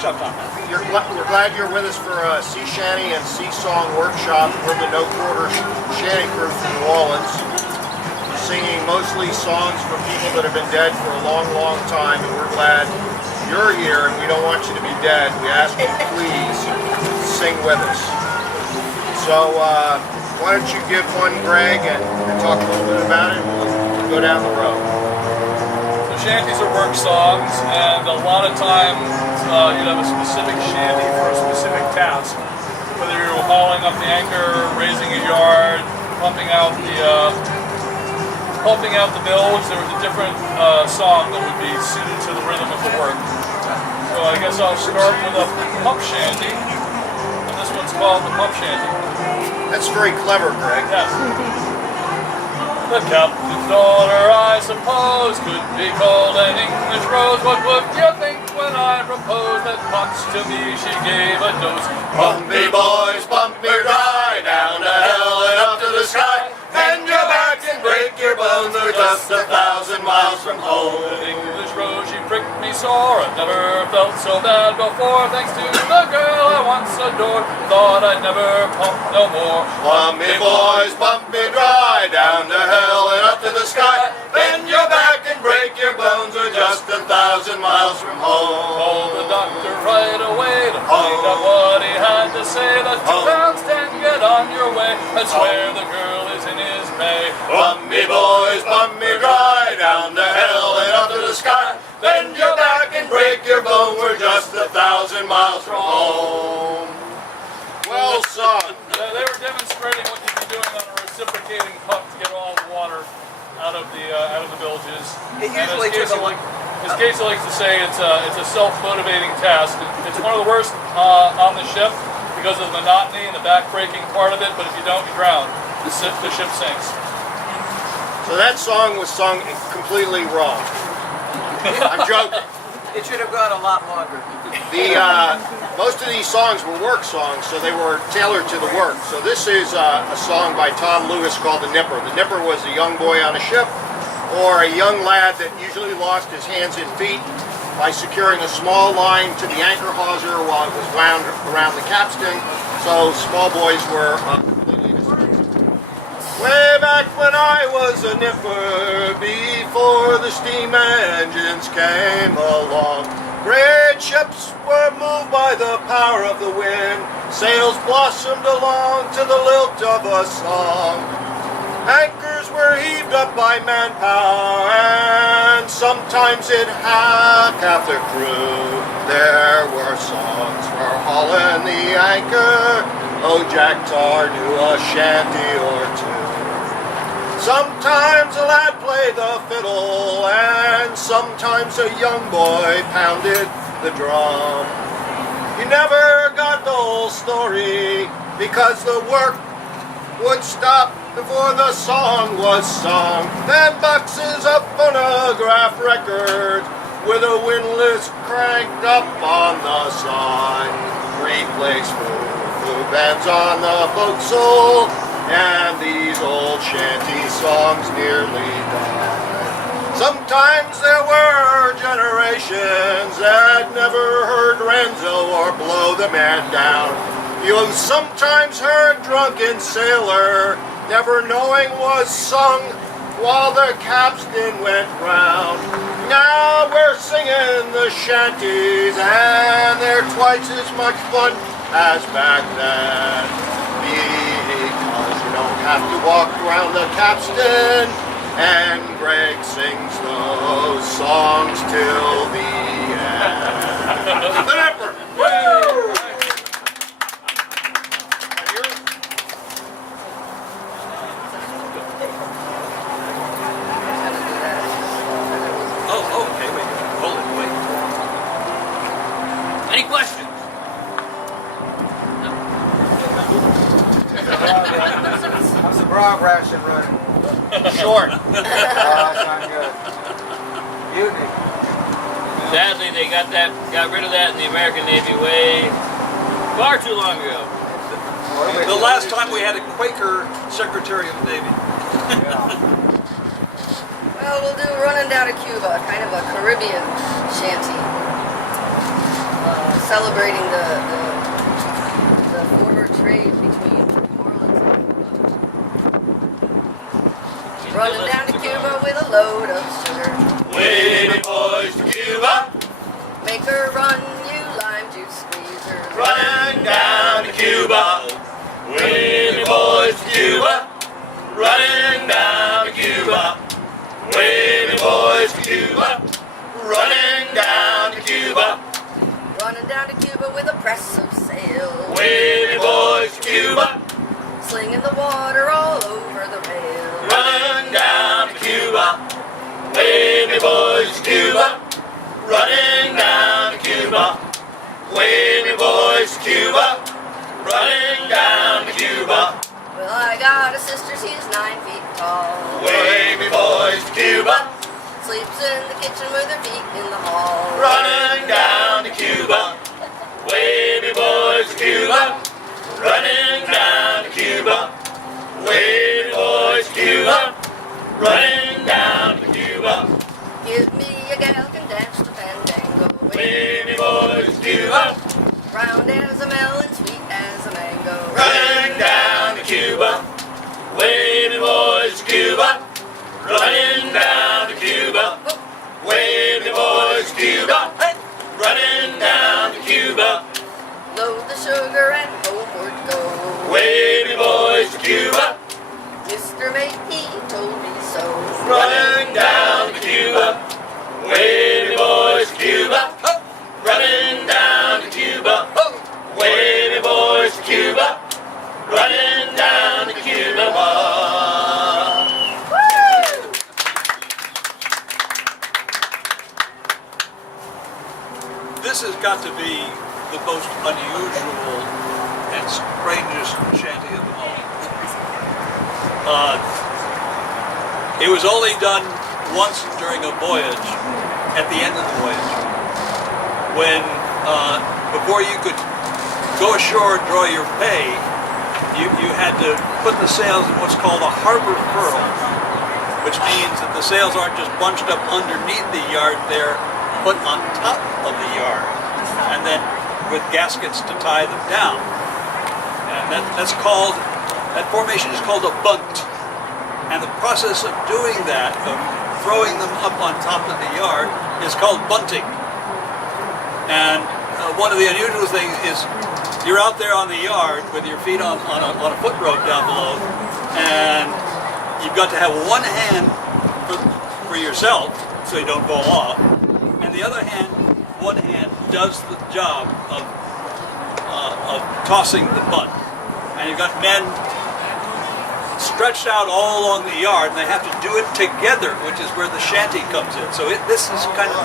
workshop time. We're glad you're with us for a sea shanty and sea song workshop. We're the No Quarter Shanty crew from New Orleans, singing mostly songs from people that have been dead for a long, long time, and we're glad you're here, and we don't want you to be dead. We ask you, please, sing with us. So, why don't you give one, Greg, and talk a little bit about it, and we'll go down the road. Shanties are work songs, and a lot of times you'd have a specific shanty for a specific task. Whether you're hauling up the anchor, raising a yard, pumping out the bilge, there was a different song that would be suited to the rhythm of the work. So I guess I'll start with a pump shanty, and this one's called the pump shanty. That's very clever, Greg. Yes. The captain's daughter, I suppose, could be called an English rose. What would you think when I proposed that once to me she gave a dose? Pump me, boys, pump me dry, down to hell and up to the sky. Bend your backs and break your bones, we're just 1,000 miles from home. An English rose, she pricked me sore. I've never felt so bad before. Thanks to the girl I once adored, thought I'd never pump no more. Pump me, boys, pump me dry, down to hell and up to the sky. Bend your back and break your bones, we're just 1,000 miles from home. Called the doctor right away to find out what he had to say. The 2 pounds 10, get on your way. I swear the girl is in his pay. Pump me, boys, pump me dry, down to hell and up to the sky. Bend your back and break your bone, we're just 1,000 miles from home. Well sung. They were demonstrating what you'd be doing on a reciprocating pump to get all the water out of the bilges. It usually took a As Casey likes to say, it's a self-motivating task. It's one of the worst on the ship because of the monotony and the back-breaking part of it, but if you don't, you drown. The ship sinks. So that song was sung completely wrong. I'm joking. It should have gone a lot longer. Most of these songs were work songs, so they were tailored to the work. So this is a song by Tom Lewis called The Nipper. The Nipper was a young boy on a ship, or a young lad that usually lost his hands and feet by securing a small line to the anchor hawser while it was wound around the capstan. So small boys were completely disgraced. Way back when I was a nipper, before the steam engines came along, great ships were moved by the power of the wind. Sails blossomed along to the lilt of a song. Anchors were heaved up by manpower, and sometimes it had half the crew. There were songs for hauling the anchor. Oh, Jack Tar knew a shanty or two. Sometimes a lad played the fiddle, and sometimes a young boy pounded the drum. You never got the whole story, because the work would stop before the song was sung. Then boxes of phonograph records with a windlass cranked up on the side. 3-place full bands on the forecastle, and these old shanty songs nearly died. Sometimes there were generations that never heard Renzo or Blow the Man Down. You sometimes heard Drunken Sailor, never knowing was sung while the capstan went round. Now we're singing the shanties, and they're twice as much fun as back then. Because you don't have to walk around the capstan, and Greg sings those songs till the end. The Nipper! Woo! Any questions? How's the grog ration running? Short. Oh, that's not good. Mutiny. Sadly, they got rid of that in the American Navy way far too long ago. The last time we had a Quaker Secretary of the Navy. Yeah. Well, we'll do Running Down to Cuba, kind of a Caribbean shanty. celebrating the former trade between New Orleans and Cuba. Running down to Cuba with a load of sugar. Way boys to Cuba, Make her run, you lime juice squeezers. running down to Cuba. Way boys to Cuba, running down to Cuba. Way boys to Cuba, running down to Cuba. Running down to Cuba with a press of sail. Way boys to Cuba, Slinging the water all over the rail. running down to Cuba. Way boys to Cuba, running down to Cuba. Way boys to Cuba, running down to Cuba. Well, I got a sister, she's 9 feet tall. Way boys to Cuba, Sleeps in the kitchen with her feet in the hall. running down to Cuba. Way boys to Cuba, running down to Cuba. Way boys to Cuba, running down to Cuba. Give me a gal can dance the fandango. Way boys to Cuba, Round as a melon, sweet as a mango. running down to Cuba. Way boys to Cuba, running down to Cuba. Way boys to Cuba, running down to Cuba. Load the sugar and homeward go. Way boys to Cuba, Mr. Mate, he told me so. running down to Cuba. Way boys to Cuba, running down to Cuba. Way boys to Cuba, running down to Cuba. This has got to be the most unusual and strangest shanty of them all. It was only done once during a voyage, at the end of the voyage, when before you could go ashore and draw your pay, you had to put the sails in what's called a harbor furl, which means that the sails aren't just bunched up underneath the yard, they're put on top of the yard, and then with gaskets to tie them down. And that formation is called a bunt. And the process of doing that, of throwing them up on top of the yard, is called bunting. And one of the unusual things is you're out there on the yard with your feet on a foot rope down below, and you've got to have one hand for yourself so you don't fall off, and the other hand, one hand does the job of tossing the bunt. And you've got men stretched out all along the yard, and they have to do it together, which is where the shanty comes in. So this is kind of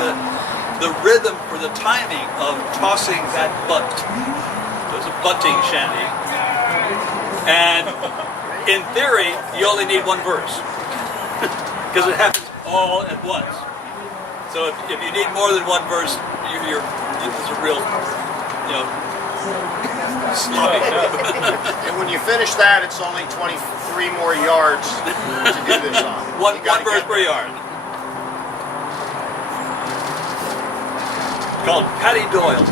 the rhythm for the timing of tossing that bunt. So it's a bunting shanty. And in theory, you only need one verse, because it happens all at once. So if you need more than one verse, it's a real, sloppy job. And when you finish that, it's only 23 more yards to do this on. One You gotta verse get per yard. Called Paddy Doyle.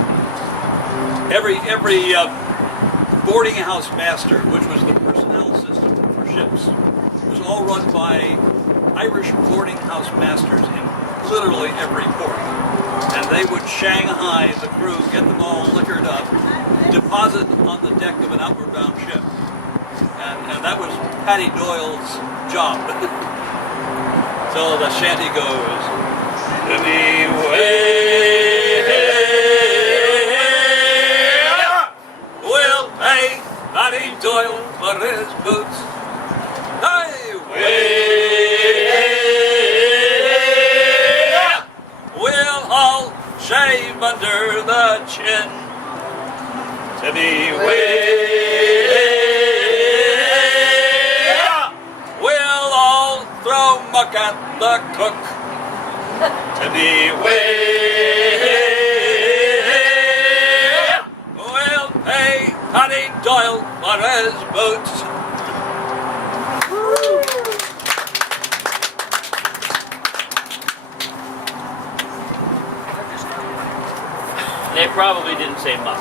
Every boarding house master, which was the personnel system for ships, was all run by Irish boarding house masters in literally every port. And they would Shanghai the crew, get them all liquored up, deposit them on the deck of an outward bound ship. And that was Paddy Doyle's job. So the shanty goes, anyway, we'll pay Paddy Doyle for his boots. We'll all shave under the chin. We'll all throw muck at the cook. We'll pay Paddy Doyle for his boots. They probably didn't say muck.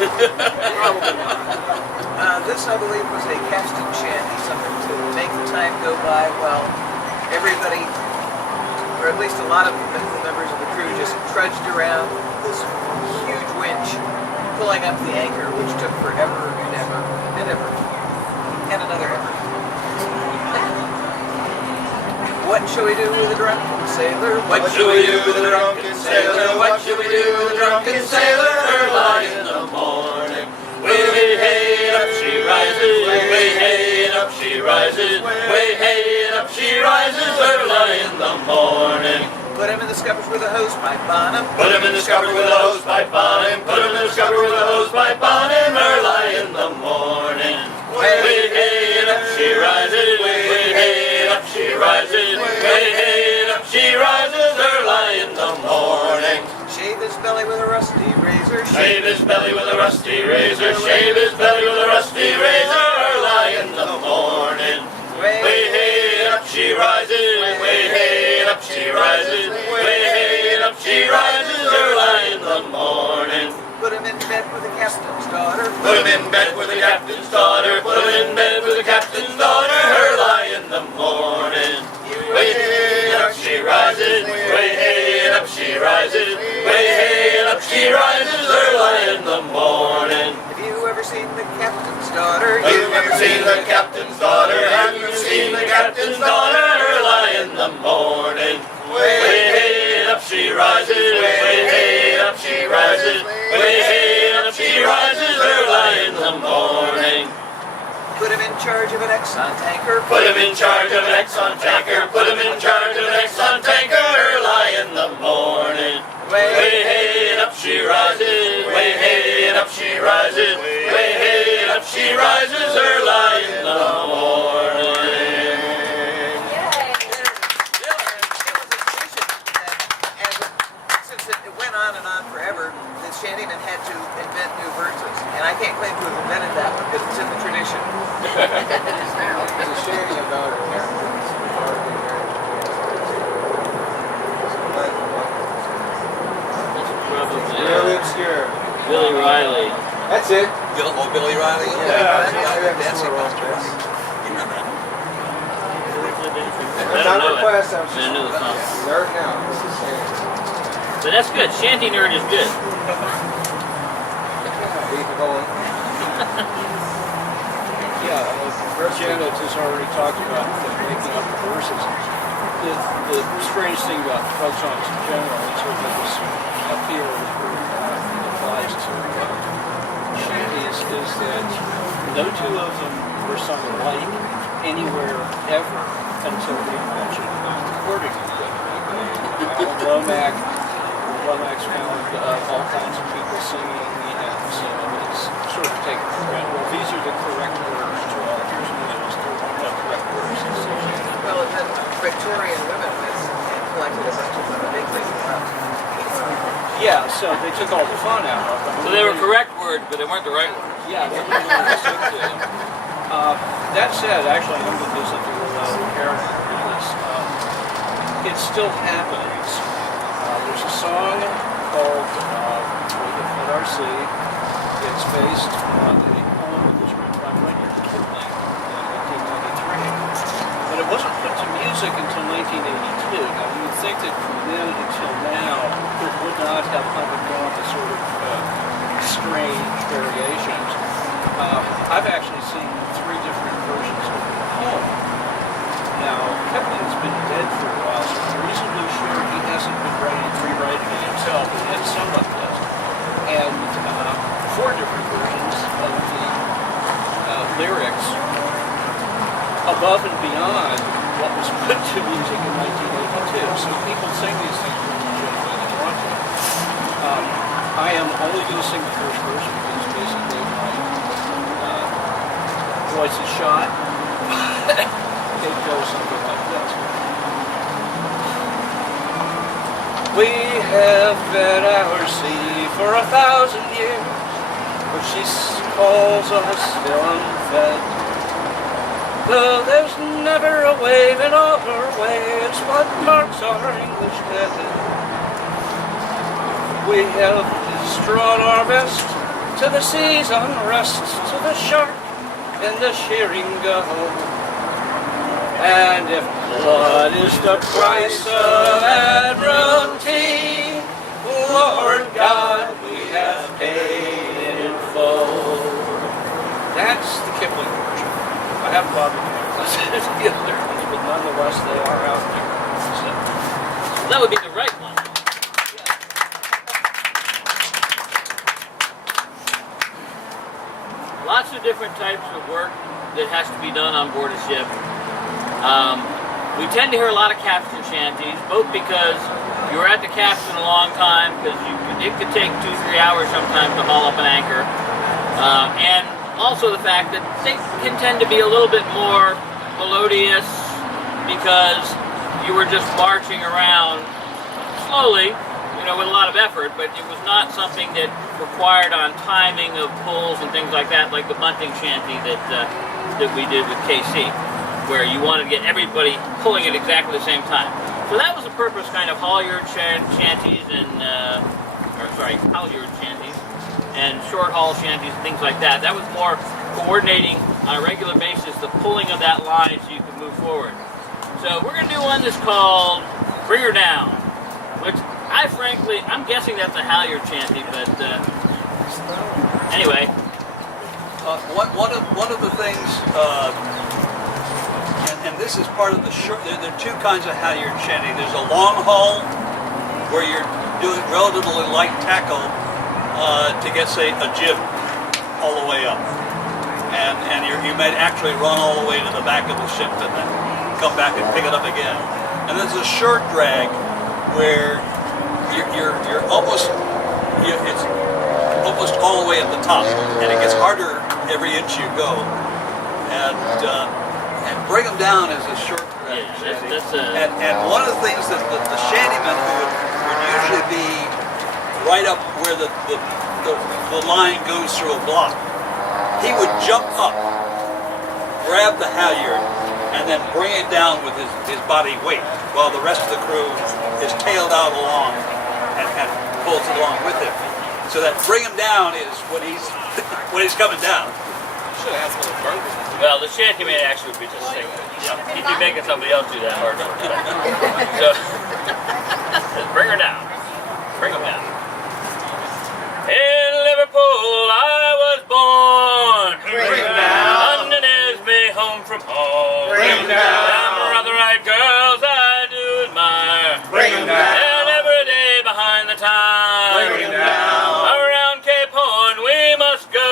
Probably not. This, I believe, was a capstan shanty, something to make the time go by while everybody, or at least a lot of the members of the crew, just trudged around this huge winch pulling up the anchor, which took forever and ever and ever and another ever. What shall we do with a drunken sailor? What shall we do with a drunken sailor? What shall we do with a drunken sailor? Early in the morning. Way hey up she rises, way hey up she rises, way hey up she rises early in the morning. Put him in the scuppers with a hose pipe on him. Put him in the scupper with a hose pipe on him. Put him in the scupper with a hose pipe on him early in the morning. Way hey up she rises, way hey up she rises, way hey up she rises early in the morning. Shave his belly with a rusty razor. Shave his belly with a rusty razor. Shave his belly with a rusty razor early in the morning. Way hey up she rises, way hey up she rises, way hey up she rises early in the morning. Put him in bed with the captain's daughter. Put him in bed with the captain's daughter. Put him in bed with the captain's daughter early in the morning. Way hey up she rises, way hey up she rises, way hey up she rises early in the morning. Have you ever seen the captain's daughter? Have you ever seen the captain's daughter? Have you seen the captain's daughter early in the morning? Way hey up she rises, way hey up she rises, way hey up she rises early in the morning. Put him in charge of an Exxon tanker. Put him in charge of an Exxon tanker. Put him in charge of an Exxon tanker early in the morning. Way hey up she rises, way hey up she rises, way hey up she rises early in the morning. Since it went on and on forever, the shantymen had to invent new verses. And I can't claim to have invented that one, but it's in the tradition. There's a shanty about it. Really obscure. Billy Riley. That's it. Billy Riley? Yeah. Dancing Master. It's on request. I'm I know the song. nerd now. This is shanty. But that's good. Shanty nerd is good. Keep it going. Janet has already talked about making up the verses. The strange thing about folk songs in general, and certainly this up here applies to shanties, is that no two of them were sung alike anywhere ever until the invention of recording equipment. Lomax found all kinds of people singing, and so it's sort of taken for granted. Well, these are the correct words. Well, here's one of those correct words. Well, and then Victorian women went and collected a bunch of the big league ones. Yeah, so they took all the fun out of them. So they were correct words, but they weren't the right words. Yeah, they were really stick to them. That said, actually, I'm going to do something a little paranoid because it still happens. There's a song called At Our Sea. It's based on a poem that was written by Rudyard Kipling in 1993. But it wasn't put to music until 1982. Now, you would think that from then until now, it would not have undergone the sort of strange variations. I've actually seen 3 different versions of the poem. Now, Kipling's been dead for a while, so I'm reasonably sure he hasn't been rewriting it himself, but he had some of this. And 4 different versions of the lyrics above and beyond what was put to music in 1982. So people sing these things when they want to. I am only going to sing the first verse because basically my voice is shot. It goes something like this. We have fed our sea for 1,000 years, but she calls us still unfed. Though there's never a wave in all her waves, what marks our English dead? We have straw harvest, to the sea's unrest, to the shark and the shearing go. And if blood is the price of admiralty, Lord God, we have paid in full. That's the Kipling version. I haven't bothered to listen to the other ones, but nonetheless they are out there. So That would be the right one. Lots of different types of work that has to be done on board a ship. We tend to hear a lot of capstan shanties, both because you were at the capstan a long time, because it could take 2-3 hours sometimes to haul up an anchor, and also the fact that they can tend to be a little bit more melodious because you were just marching around slowly, with a lot of effort, but it was not something that required on timing of pulls and things like that, like the bunting shanty that we did with KC, where you wanted to get everybody pulling at exactly the same time. So that was the purpose, kind of halyard shanties and, halyard shanties and short haul shanties and things like that. That was more coordinating on a regular basis the pulling of that line so you could move forward. So we're going to do one that's called Bring Her Down, which I'm guessing that's a halyard shanty, but anyway. One of the things, and this is part of the short, there are two kinds of halyard shanty. There's a long haul where you're doing relatively light tackle to get, say, a jib all the way up. And you may actually run all the way to the back of the ship and then come back and pick it up again. And there's a short drag where you're almost, it's almost all the way at the top, and it gets harder every inch you go. And Bring Them Down is a short drag. Yeah, and one of the things that the shantyman who would usually be right up where the line goes through a block, he would jump up, grab the halyard, and then bring it down with his body weight, while the rest of the crew is tailed out along and pulls it along with him. So that Bring Him Down is when he's coming down. Well, the shantyman actually would be just singing. He'd be making somebody else do that hard work. So, bring her down. Bring him down. In Liverpool I was born. Bring him down. London is me home from home. Bring him down. Them rather right girls I do admire. Bring him down. And every day behind the time. Bring him down. Around Cape Horn we must go.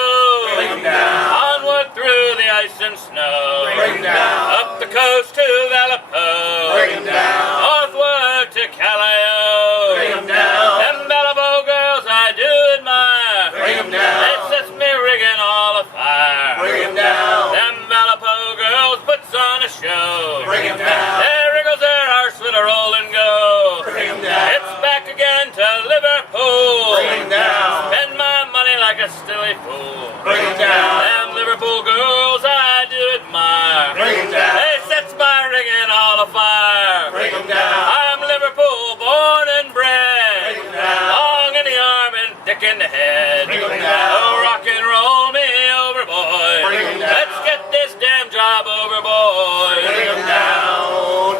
Bring him down. Onward through the ice and snow. Bring him down. Up the coast to Vallejo. Bring him down. Northward to Callao. Bring him down. Them Ballabo girls I do admire. Bring him down. They sets me rigging all afire. Bring him down. Them Vallejo girls puts on a show. Bring him down. They wriggles their arse with a roll and go. Bring him down. It's back again to Liverpool. Bring him down. Spend my money like a silly fool. Bring him down. Them Liverpool girls I do admire. Bring him down. They sets my rigging all afire. Bring him down. I'm Liverpool born and bred. Bring him down. Long in the arm and thick in the head. Bring him down. Oh, rock and roll me over, boy. Bring him down. Let's get this damn job over, boy. Bring him down.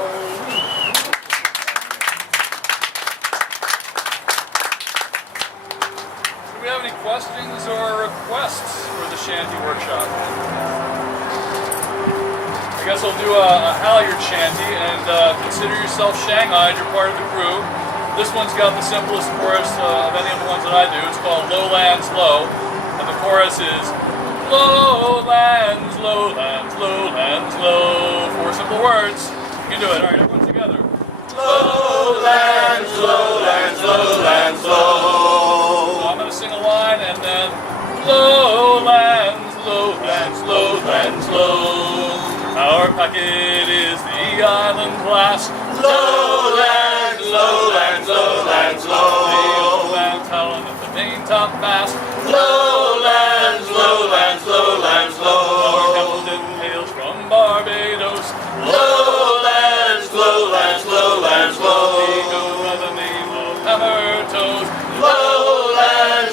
Do we have any questions or requests for the Shanty Workshop? I guess I'll do a halyard shanty, and consider yourself shanghaied, you're part of the crew. This one's got the simplest chorus of any of the ones that I do. It's called Lowlands Low, and the chorus is Lowlands, lowlands, lowlands, low. 4 simple words. You can do it. All right, everyone together. Lowlands, lowlands, lowlands, low. So I'm going to sing a line, and then lowlands, lowlands, lowlands, low. Our packet is the island class. Lowlands, lowlands, lowlands, low. The overland talent at the main top mast. Lowlands, lowlands, lowlands, Our low. captain hails from Barbados. Lowlands, lowlands, lowlands, He low. goes by the name of Hammer Toes. Lowlands,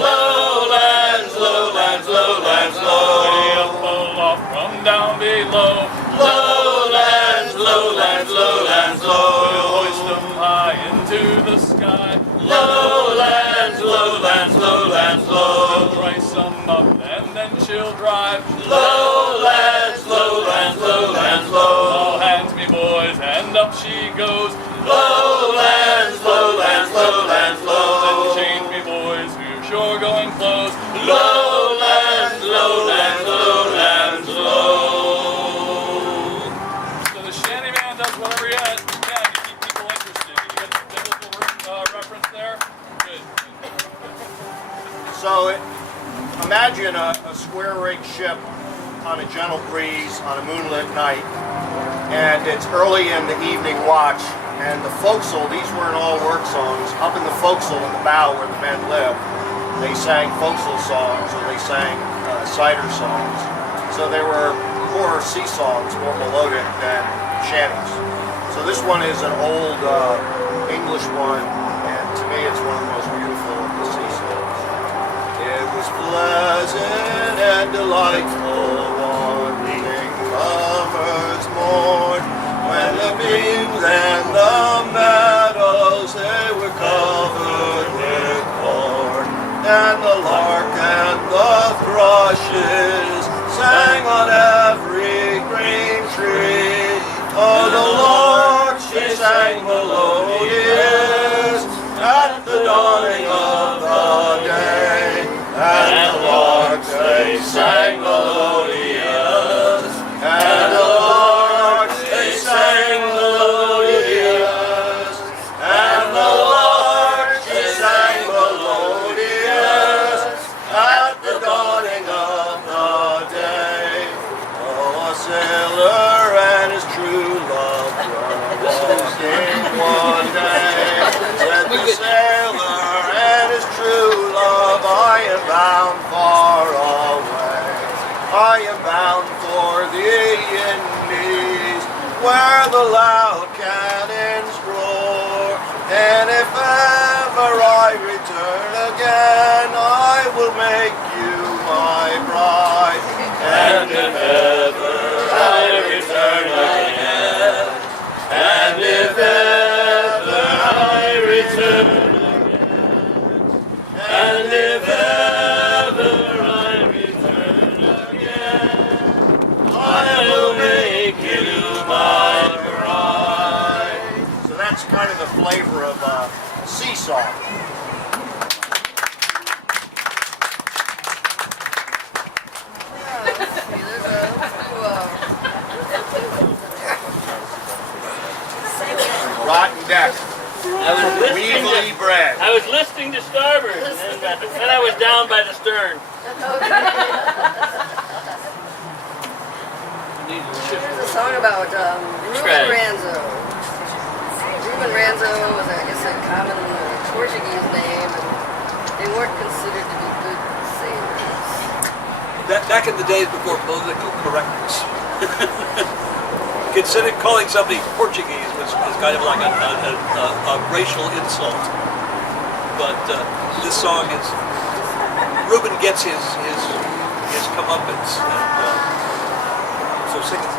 Lowlands, lowlands, lowlands, low. Way up aloft from down below. Lowlands, lowlands, lowlands, We'll low. hoist them high into the sky. Lowlands, lowlands, lowlands, low. We'll rise them up and then she'll drive. Lowlands, lowlands, lowlands, All low. hands me boys, and up she goes. Lowlands, lowlands, lowlands, And low. change me boys, we're sure going close. Lowlands, lowlands, lowlands, low. So the shanty man does whatever you can to keep people interested. You get the biblical reference there? Good. So imagine a square-rigged ship on a gentle breeze on a moonlit night, and it's early in the evening watch, and the forecastle, these weren't all work songs, up in the forecastle in the bow where the men lived, they sang forecastle songs, or they sang cider songs. So they were more sea songs, more melodic than shanties. So this one is an old English one, and to me it's one of the most beautiful of the sea songs. It was pleasant and delightful one summer's morn, when the beams and the meadows they were covered with corn, and the lark and the thrushes sang on every green tree. Oh, the lark she sang melodious at the dawning of the day, and the larks they sang melodious, and the larks they sang melodious, and the larks they sang melodious at the dawning of the day. Oh, a sailor and his true love were walking one day. Said the sailor and his true love, I am bound far away. I am bound for the Indies, where the loud cannons roar. And if ever I return again, I will make you my bride. And if ever I return again, and if ever I return again, and if ever I return again, I will make you my bride. So that's kind of the flavor of sea song. Rotten deck. Weevily bread. I was listening to starboard, and then I was down by the stern. There's a song about Ruben Krewe. Ranzo. Ruben Ranzo was, I guess, a common Portuguese name, and they weren't considered to be good sailors. Back in the days before political correctness, considered calling somebody Portuguese was kind of like a racial insult. But this song is, Ruben gets his comeuppance. So sing it.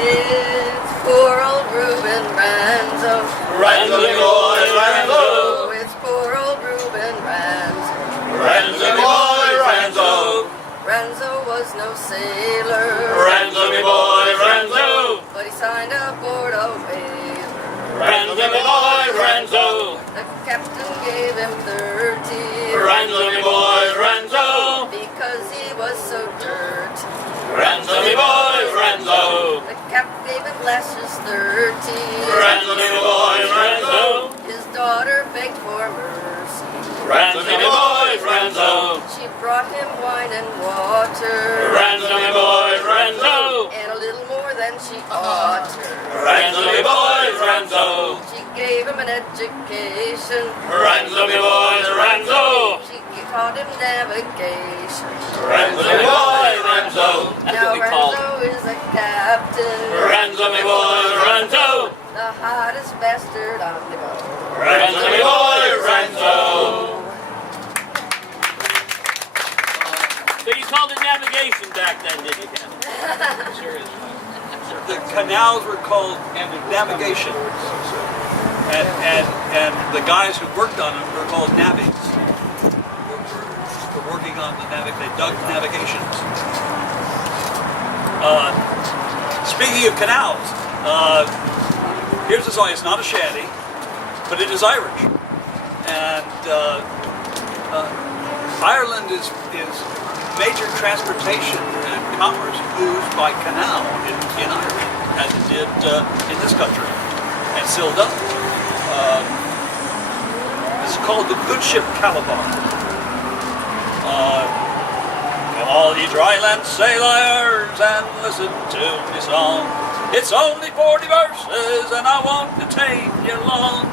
It's poor old Ruben Ranzo. Ranzo, boy, Ranzo. It's poor old Ruben Ranzo. Ranzo, boy, Ranzo. Ranzo was no sailor. Ranzo, me boy, Ranzo. But he signed aboard a whaler. Ranzo, me boy, Ranzo. The captain gave him 30. Ranzo, me boy, Ranzo. Because he was so dirty. Ranzo, me boy, Ranzo. The captain gave him lashes 30. Ranzo, me boy, Ranzo. His daughter begged for mercy. Ranzo, me boy, Ranzo. She brought him wine and water. Ranzo, me boy, Ranzo. And a little more than she ought. Ranzo, me boy, Ranzo. She gave him an education. Ranzo, me boy, Ranzo. She taught him navigation. Ranzo, me boy, Ranzo. Now Ranzo is a captain. Ranzo, me boy, Ranzo. The hottest bastard on the boat. Ranzo, me boy, Ranzo. called it navigation back then, didn't you, Captain? Seriously. The canals were called navigation, and the guys who worked on them were called navvies. Were working on the they dug navigations. Speaking of canals, here's a song. It's not a shanty, but it is Irish, and Ireland is major transportation and commerce moves by canal in Ireland, as it did in this country, and still does. It's called the good ship Calabar. Come all ye dryland sailors and listen to me song. It's only 40 verses and I won't detain you long.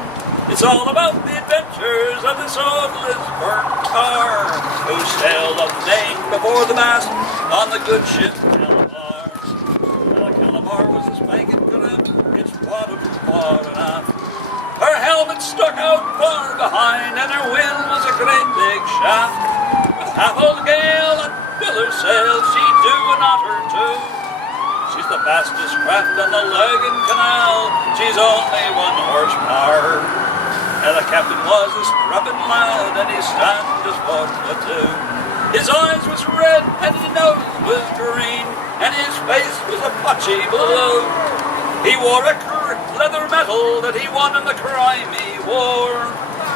It's all about the adventures of this old Lisburn tar, who sailed up Maine before the mast on the good ship Calabar. Now Calabar was a spanking good up, its bottom far enough. Her helmet stuck out far behind, and her wind was a great big shaft. With half old gale and filler sail, she'd do an otter too. She's the fastest craft on the Lagan Canal. She's only 1 horsepower. And the captain was a strapping lad, and his stand just walked the two. His eyes was red, and his nose was green, and his face was a patchy blue. He wore a leather medal that he won in the Crimea War.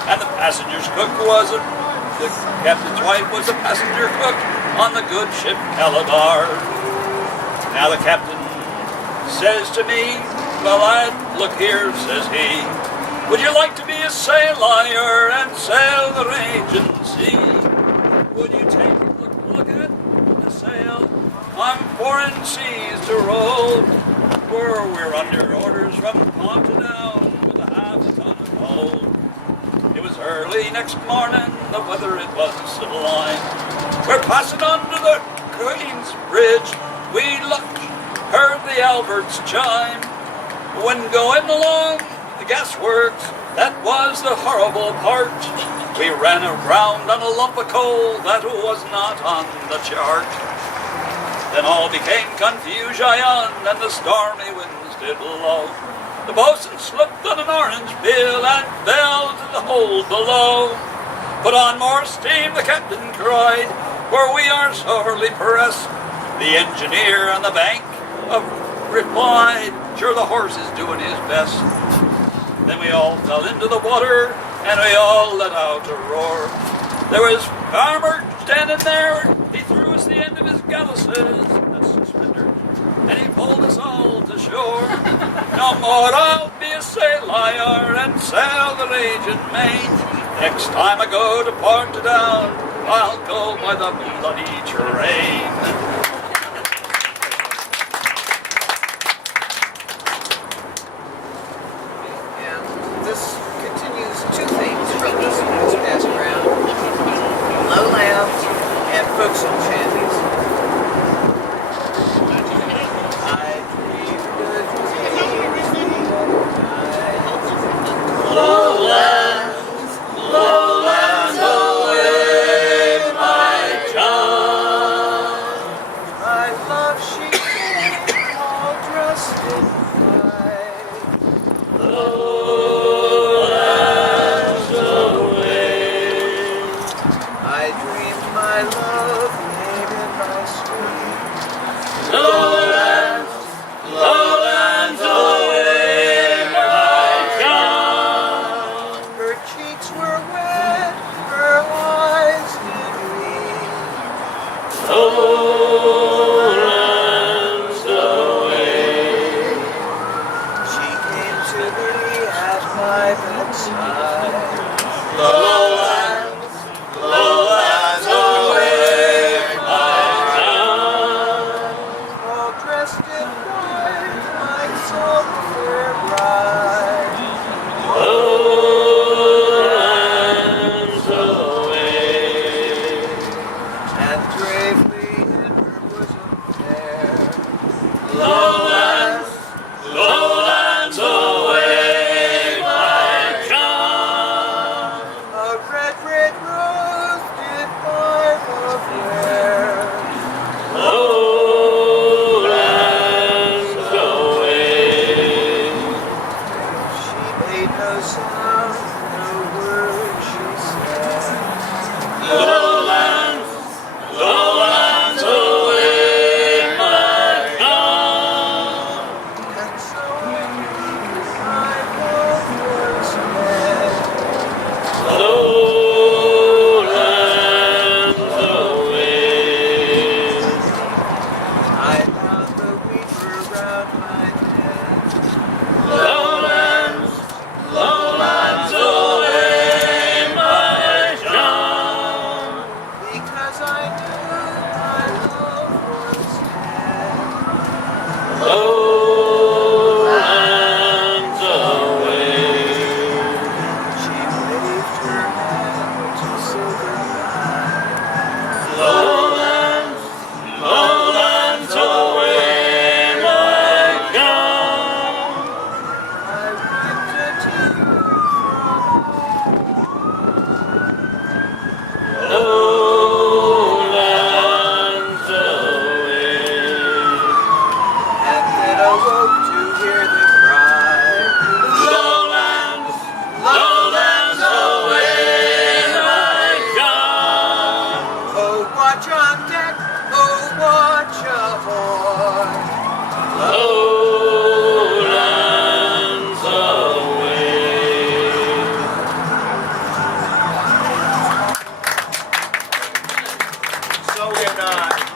And the passenger's cook was the captain's wife was a passenger cook on the good ship Calabar. Now the captain says to me, "Well, lad, look here," says he. "Would you like to be a sailor and sail the raging sea? Would you take a look at the sail on foreign seas to roll? For we're under orders from Pontown with a half a ton of coal." It was early next morning, the weather it was sublime. We're passing under the Queen's Bridge. We looked, heard the Albert's chime. When going along the gasworks, that was the horrible part. We ran around on a lump of coal that was not on the chart. Then all became confusion, and the stormy winds did blow. The boatswain slipped on an orange bill and fell to the hold below. "Put on more steam," the captain cried, "for we are sorely pressed." The engineer on the bank replied, "Sure, the horse is doing his best." Then we all fell into the water, and we all let out a roar. There was Farmer standing there. He threw us the end of his galluses, that's suspenders, and he pulled us all to shore. "No more I'll be a sailor and sail the raging Main. Next time I go to Portadown, I'll go by the bloody train." This continues 2 things from this past round: lowlands and folk song shanties. I dreamed a dream Lowlands, lowlands away, my child. my love, she came all dressed in white. Lowlands away. I dreamed my love came in my sleep. Lowlands, lowlands away, my child. Her cheeks were wet, her eyes did weep. Lowlands away. She came to me at my bedside. Lowlands, lowlands away, my child. All dressed in white, like some fair bride. Lowlands away. And gravely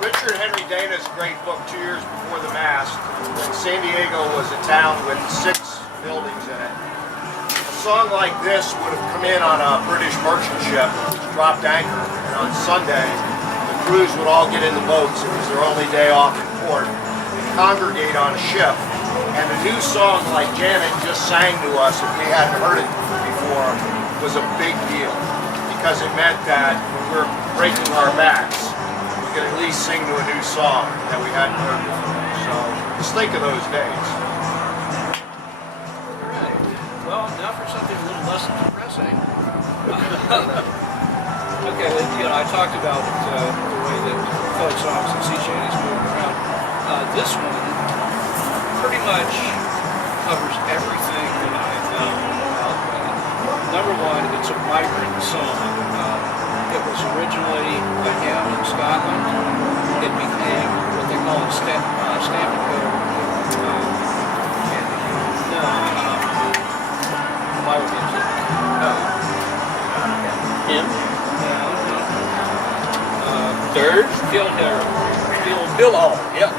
Richard Henry Dana's great book, 2 Years Before the Mast, when San Diego was a town with 6 buildings in it. A song like this would have come in on a British merchant ship, which dropped anchor, and on Sunday, the crews would all get in the boats. It was their only day off in port, and congregate on a ship. And a new song like Janet just sang to us, if we hadn't heard it before, was a big deal, because it meant that when we're breaking our backs, we could at least sing to a new song that we hadn't heard before. So just think of those days. Right. Well, now for something a little less depressing. Okay, I talked about the way that folk songs and sea shanties move around. This one pretty much covers everything that I know about that. Number one, it's a migrant song. It was originally a hymn in Scotland. It became what they call a stamp and go. Bible music. Him? Third? Field hall. Yep.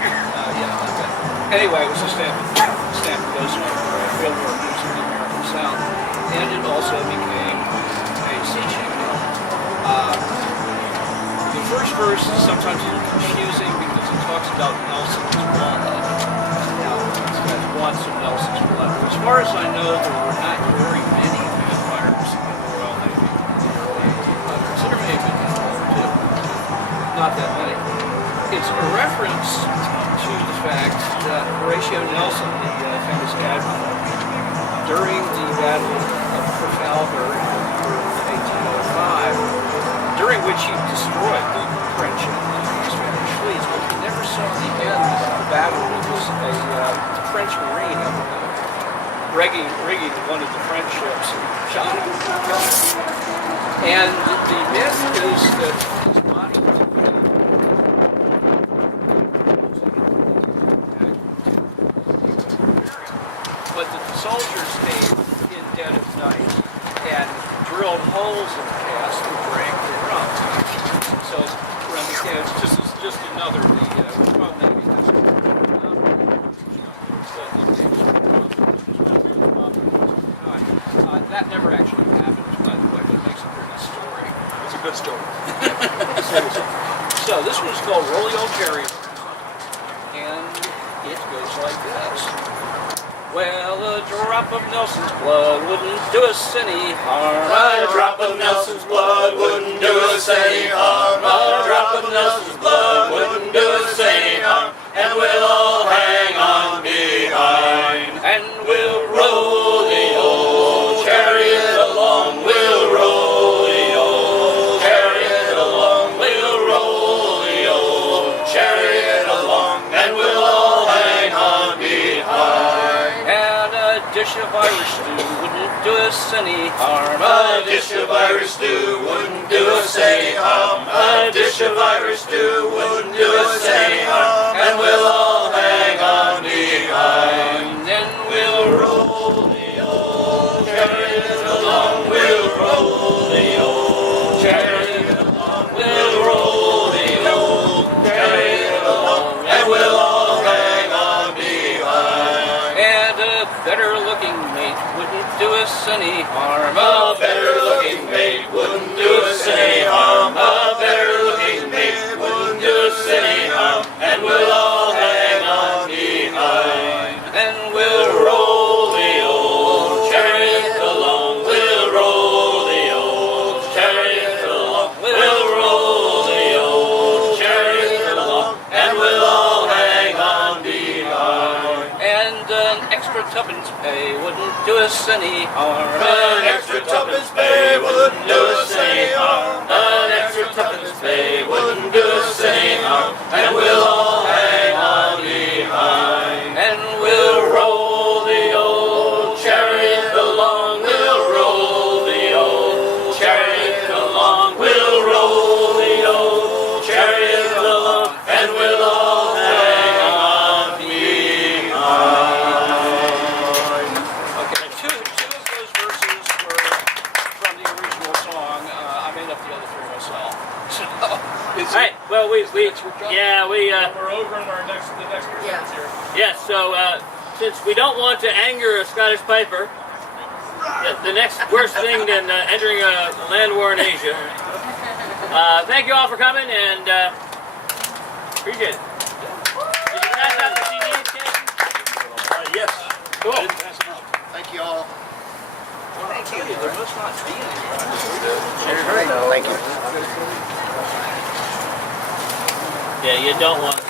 Anyway, it was a stamp and go song for field workers in the American South. And it also became a sea shanty. The first verse is sometimes a little confusing because it talks about Nelson's blood. Now, it's got lots of Nelson's blood. As far as I know, there were not very many vampires in the Royal Navy in the early 1800s. There may have been one or two. Not that many. It's a reference to the fact that Horatio Nelson, the famous admiral, during the Battle of Trafalgar in 1805, during which he destroyed the French and Spanish fleets, but he never saw the end of the battle. It was a French Marine up rigging one of the French ships and shot him and killed him. And the myth is that his body was but that the soldiers stayed in dead of night and drilled holes in the cask and drank the rum. So it's just another the Royal Navy has that never actually happened, by the way, but it makes a pretty story. It's a good story. So this one's called Rolly Old Carrier, and it goes like this. Well, a drop of Nelson's blood wouldn't do us any harm. A drop of Nelson's blood wouldn't do us any harm. A drop of Nelson's blood wouldn't do us any harm. And we'll all hang on behind. And we'll Roll the old chariot along. We'll roll the old chariot along. We'll roll the old chariot along. And we'll all hang on behind. and a dish of Irish stew wouldn't do us any harm. A dish of Irish stew wouldn't do us any harm. A dish of Irish stew wouldn't do us any harm. And we'll all hang on behind. And we'll Roll the old chariot along. We'll roll the old chariot along. We'll roll the old chariot along. And we'll all hang on behind. and a better looking mate wouldn't do us any harm. A better looking mate wouldn't do us any harm. A better looking mate wouldn't do us any harm. And we'll all hang on behind. and We'll roll the old chariot along. We'll roll the old chariot along. We'll roll the old chariot along. And we'll all hang on behind. and an extra tuppence pay wouldn't do us any harm. An extra tuppence pay wouldn't do us any harm. An extra tuppence pay wouldn't do us any harm. And we'll all hang on behind. and We'll roll the old chariot along. We'll roll the old chariot along. We'll roll the old chariot along. And we'll all hang on behind. Okay, two of those verses were from the original song. I made up the other three myself. So Is All right. Well, we yeah we We're over in the next person's here. yes. So since we don't want to anger a Scottish piper, the next worst thing than entering a land war in Asia. Thank you all for coming and appreciate it. Did you pass out the CDs, Ken? yes. Cool. Thank you all. Thank you. There must not be any. Thank you. Yeah, you don't want.